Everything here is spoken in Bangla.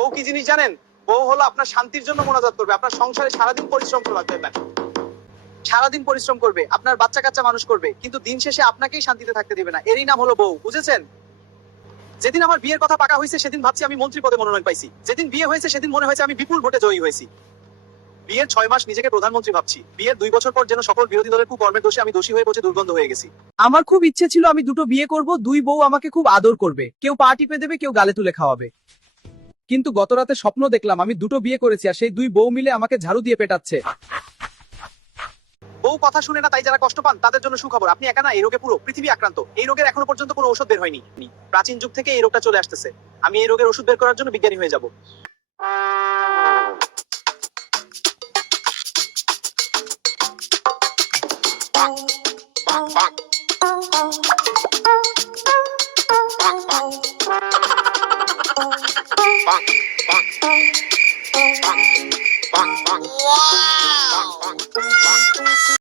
বউ কি জিনিস জানেন? বউ হলো আপনার শান্তির জন্য মোনাজাত করবে, আপনার সংসারে সারাদিন পরিশ্রম করবে, সারাদিন পরিশ্রম করবে, আপনার বাচ্চা কাচ্চা মানুষ করবে, কিন্তু দিন শেষে আপনাকেই শান্তিতে থাকতে দিবে না। এরই নাম হলো বউ, বুঝেছেন? যেদিন আমার বিয়ের কথা পাকা হয়েছে সেদিন ভাবছি আমি মন্ত্রী পদে মনোনয়ন পাইছি, যেদিন বিয়ে হয়েছে সেদিন মনে হয়েছে আমি বিপুল ভোটে জয়ী হয়েছি। বিয়ের 6 মাস নিজেকে প্রধানমন্ত্রী ভাবছি, বিয়ের 2 বছর পর যেন সকল বিরোধী দলের কুকর্মের দোষে আমি দোষী হয়ে পৌঁছে দুর্গন্ধ হয়ে গেছি। আমার খুব ইচ্ছে ছিল আমি দুটো বিয়ে করব, দুই বউ আমাকে খুব আদর করবে, কেউ পা টিপে দেবে, কেউ গালে তুলে খাওয়াবে। কিন্তু গতরাতে স্বপ্ন দেখলাম আমি দুটো বিয়ে করেছি আর সেই দুই বউ মিলে আমাকে ঝাড়ু দিয়ে পেটাচ্ছে। বউ কথা শুনে না, তাই যারা কষ্ট পান তাদের জন্য সুখবর, আপনি একা না, এই রোগে পুরো পৃথিবী আক্রান্ত। এই রোগের এখনো পর্যন্ত কোনো ঔষধ বের হয়নি। প্রাচীন যুগ থেকে এই রোগটা চলে আসতেছে। আমি এই রোগের ওষুধ বের করার জন্য বিজ্ঞানী হয়ে যাব। Wow!